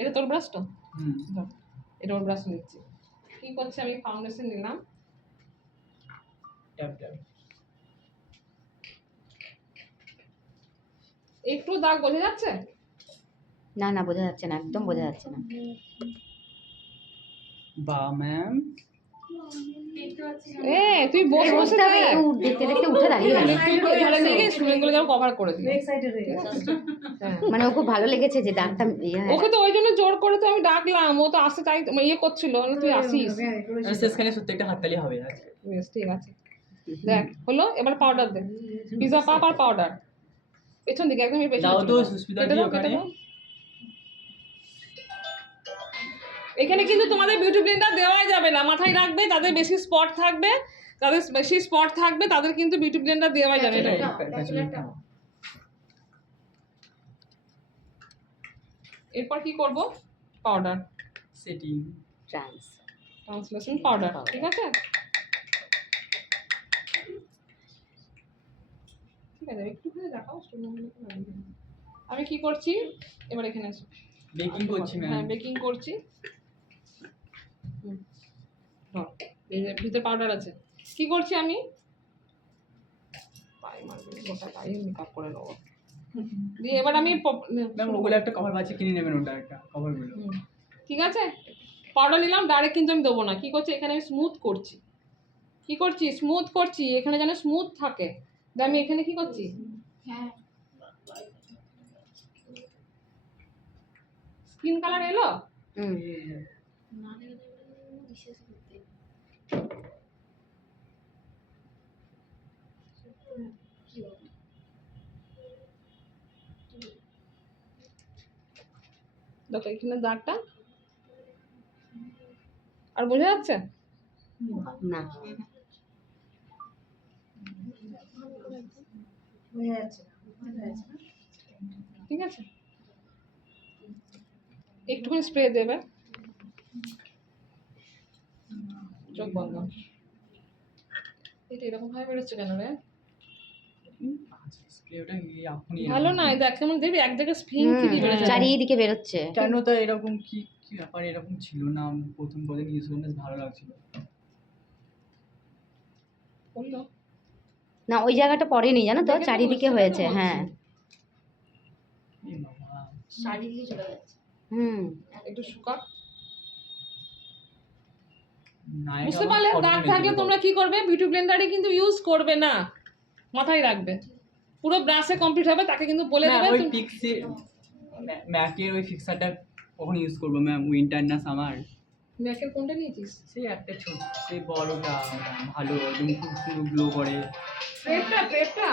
এটা তোর ব্রাশ তো? এটা ওর ব্রাশ নিচ্ছি। কি করছে, আমি ফাউন্ডেশন নিলাম, ট্যাপ ট্যাপ। একটু দাগ বোঝা যাচ্ছে? না না বোঝা যাচ্ছে না, একদম বোঝা যাচ্ছে না। বা ম্যাম এ তুই বসে বসে বসতে হবে, দেখতে দেখতে উঠে দাঁড়িয়ে গেল। ঝাড়া দিয়ে গিয়ে স্টুডেন্টগুলো যেন কভার করে দিই। মানে ওর খুব ভালো লেগেছে যে দাগটা ওকে তো ওই জন্য জোর করে তো আমি ডাকলাম, ও তো আসতে চাই, ইয়ে করছিল, তুই আসিস। শেষখানে সত্যি একটা হাততালি হবে আজকে। বেশ ঠিক আছে, দেখ হলো। এবার পাউডার দে, পিজা পাপ আর পাউডার পেছন দিকে, একদম পেছন দাও তো সুস্মিতা দি ওখানে। এখানে কিন্তু তোমাদের বিউটি ব্লেন্ডার দেওয়াই যাবে না, মাথায় রাখবে। যাদের বেশি স্পট থাকবে, তাদের কিন্তু বিউটি ব্লেন্ডার দেওয়াই যাবে না। এরপর কি করব, পাউডার সেটিং ট্রান্সলেশন পাউডার, ঠিক আছে ঠিক আছে, একটুখানি দেখাও স্টুডেন্টগুলোকে। আমি কি করছি এবার, এখানে আসো। বেকিং করছি ম্যাম। হ্যাঁ বেকিং করছি। এই যে ভিতরে পাউডার আছে। কি করছি আমি, পায়ে মারবে, গোটা গায়ে মেকআপ করে নেবো। দিয়ে এবার আমি ম্যাম ওগুলো একটা কভার বাঁচিয়ে কিনে নেবেন, ওটা একটা কভার গুলো। ঠিক আছে, পাউডার নিলাম, ডাইরেক্ট কিন্তু আমি দেবো না। কি করছি এখানে আমি স্মুথ করছি। কি করছি, স্মুথ করছি, এখানে যেন স্মুথ থাকে। আমি এখানে কি করছি, হ্যাঁ স্কিন কালার এলো। না বিশেষ করতে দেখো এখানে দাগটা, আর বোঝা যাচ্ছে না। ঠিক আছে, একটুখানি স্প্রে দেবে, চোখ বন্ধ। এটা এরকম ভাবে বেরোচ্ছে কেন রে? স্প্রেটা আপনি ভালো না, দেখ কেমন দেবি এক জায়গায় স্প্রিং থেকে বেরোচ্ছে। চারিদিকে বেরোচ্ছে কেন তো এরকম কি কি ব্যাপার, এরকম ছিল না প্রথম পদে ইউজ করতে ভালো লাগছিল। বললো না, ওই জায়গাটা পড়েনি জানো তো, চারিদিকে হয়েছে। হ্যাঁ এই বাবা শাড়ি দিয়ে চলে যাচ্ছে। একটু শুকা। নায়ক বুঝতে আমার পারলে, photo দাগ তুলে থাকলে দিল। তোমরা কি করবে, বিউটি ব্লেন্ডারে কিন্তু ইউজ করবে না, মাথায় রাখবে। পুরো ব্রাশে কমপ্লিট হবে, তাকে কিন্তু বলে না, দেবে। ওই পিক্সি ম্যাকের ওই ফিক্সারটা কখন ইউজ করবো ম্যাম, উইন্টার না সামার? ম্যাকের কোনটা নিয়েছিস? সেই একটা ছোট, সেই বড়টা ভালো, একদম পুরো গ্লো করে। প্রেপটা